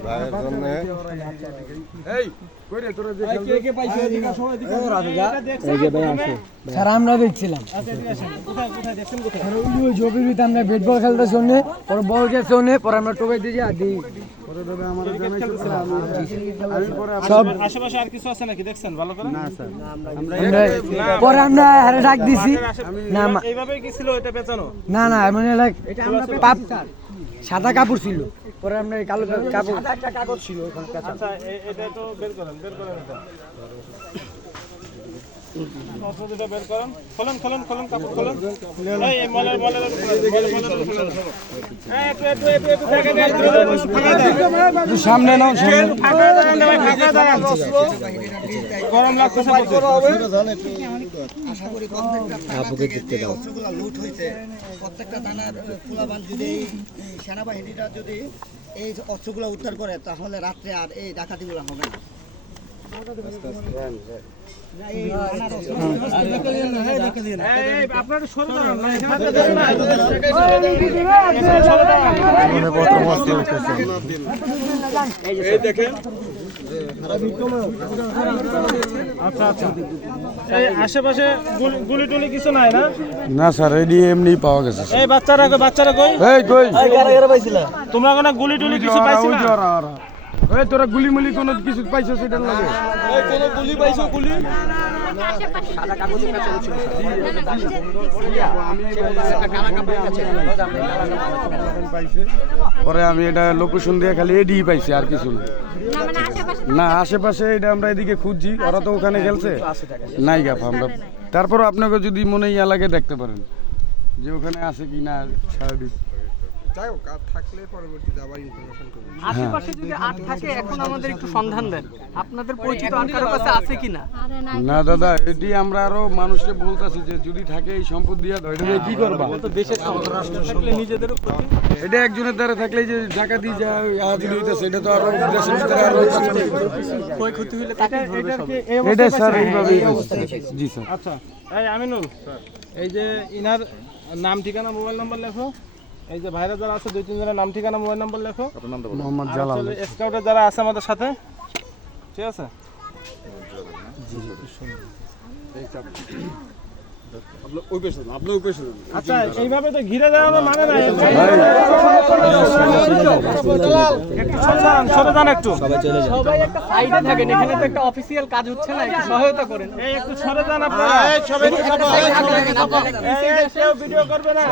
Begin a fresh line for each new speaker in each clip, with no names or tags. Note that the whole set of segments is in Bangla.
ভাইয়ের জন্য
স্যার আমরা দেখছিলাম ওই জবির আমরা বেট বল খেলতে শুনে পরে বল খেলতে শুনে পরে আমরা টোকাই দিয়ে আর দিই সব
আশেপাশে আর কিছু আছে নাকি দেখছেন ভালো করে
আমরা- পরে আমরা হারে ডাক দিছি। না মা-
এইভাবেই কি ছিল এটা পেঁচানো
না না মানে সাদা কাপড় ছিল। পরে আমরা এই কালো
আচ্ছা এটা তো বের করেন বের করেন এটা। বের করেন। খোলেন খোলেন খোলেন কাপড় খোলেন। এই, মলের মলের।
সামনে নাও সামনে।
ফাঁকা ফাঁকা। গরম লাগতেছে।
আশা করি প্রত্যেকটা যে অস্ত্রগুলো লুট হয়েছে প্রত্যেকটা থানার ফুলাবান যদি সেনাবাহিনীরা যদি এই অস্ত্রগুলো উদ্ধার করে তাহলে রাত্রে আর এই ডাকাতিগুলো হবে না। এই
দেখেন আচ্ছা আচ্ছা এই আশেপাশে গুলি- গুলি টুলি কিছু নাই না?
না স্যার এডি এমনি পাওয়া গেছে
এই বাচ্চারা কই বাচ্চারা কই?
এই কই?
তোমরা কোনো গুলি টুলি কিছু পাইছি
এই তোরা গুলি মুলি কোন কিছু পাইছো সেটা লাগে?
এই কোনো গুলি পাইছো গুলি?
পরে আমি এটা লোকেশন দিয়ে খালি এডি পাইছি, আর কিছু না। না, আশেপাশে এটা আমরা এদিকে খুঁজছি, ওরা তো ওখানে খেলছে নাই গাফ আমরা তারপর আপনাকে যদি মনে লাগে দেখতে পারেন, যে ওখানে আছে কি না
আশেপাশে যদি আর থাকে এখন আমাদের একটু সন্ধান দেন। আপনাদের পরিচিত আর কারও কাছে আছে কিনা?
না দাদা এটি আমরা আরও মানুষকে বলতেছি যে যদি থাকে এই সম্পদ দিয়া দাও। এটা কি করবা?
তো দেশের সম্পদ। থাকলে নিজেদের প্রতি
এটা একজনের দ্বারা থাকলে যে ডাকাতি যা আহাজুরি হইতেছে এটা তো আরও দেশের ভিতরে আরও
ক্ষয়ক্ষতি হলে তাকে ধরবে।
এটা স্যার এইভাবেই জি স্যার।
আচ্ছা এই আমিনুল এই যে ইনার নাম ঠিকানা মোবাইল নাম্বার লেখো। এই যে ভাইরা যারা আছে দুই তিনজনের নাম ঠিকানা মোবাইল নাম্বার লেখো।
মোহাম্মদ জালাল।
স্কাউটে যারা আছে আমাদের সাথে ঠিক আছে? আচ্ছা এইভাবে তো ঘিরে দেওয়ানো মানে না সরে যান একটু।
সবাই একটা সাইডে থাকেন এখানে তো একটা অফিসিয়াল কাজ হচ্ছে না একটু সহায়তা করেন।
এই একটু সরে যান আপনারা। এই, ভিডিও করবে না।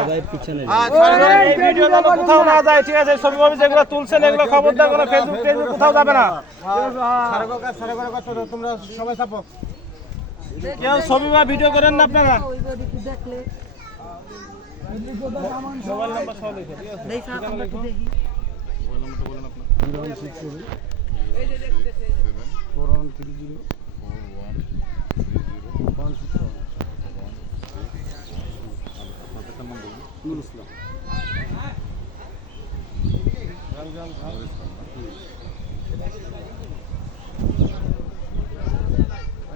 এই ভিডিও যেন কোথাও না যায় ঠিক আছে ছবি ছবি যেগুলো তুলছেন এগুলো খবরদার কোনো ফেসবুক টেসবুক কোথাও যাবে না। কেউ ছবি বা ভিডিও করেন না আপনারা? মোবাইল নাম্বার
সিক্স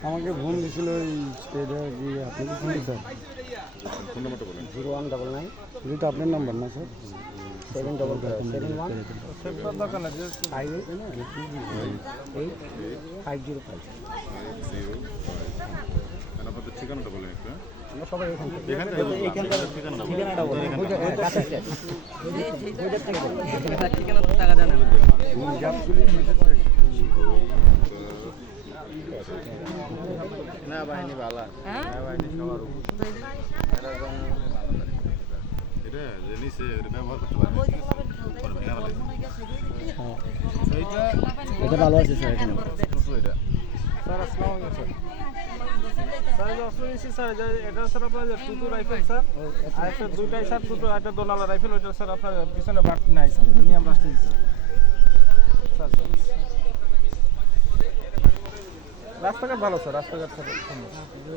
আমাকে ফোন দিছিল ওই এটা কি আপনি কি ফোন স্যার ফোন নাম্বারটা বলেন জিরো ওয়ান ডাবল নাইন এটা তো আপনার নাম্বার না sir seven double seven one five eight five zero five আমরা সবাই এখান থেকে ঠিকানাটা বলেন
ঠিকানা তো টাকা জানেন
এটা ভালো আছে স্যার এখানে
স্যার আসসালামু আলাইকুম স্যার। স্যার অস্ত্র নিয়েছি স্যার এটা স্যার আপনার টুটু রাইফেল স্যার আর একটা দুইটাই স্যার টুটু একটা দোনালা রাইফেল ওইটা স্যার আপনার পিছনে বাট নাই স্যার নিয়ে আমরা আসতেছি স্যার। স্যার রাস্তাঘাট ভালো স্যার রাস্তাঘাট স্যার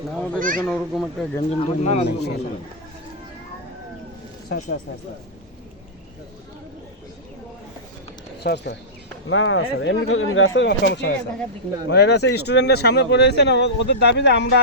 না আমাদের এখানে ওরকম একটা গ্যাঞ্জাম
না না sir sir sir sir. Sir sir. না না স্যার, এমনি রাস্তায় সমস্যা নেই, স্যার। মানে স্টুডেন্টের সামনে পড়ে না, ওদের দাবি যে আমরা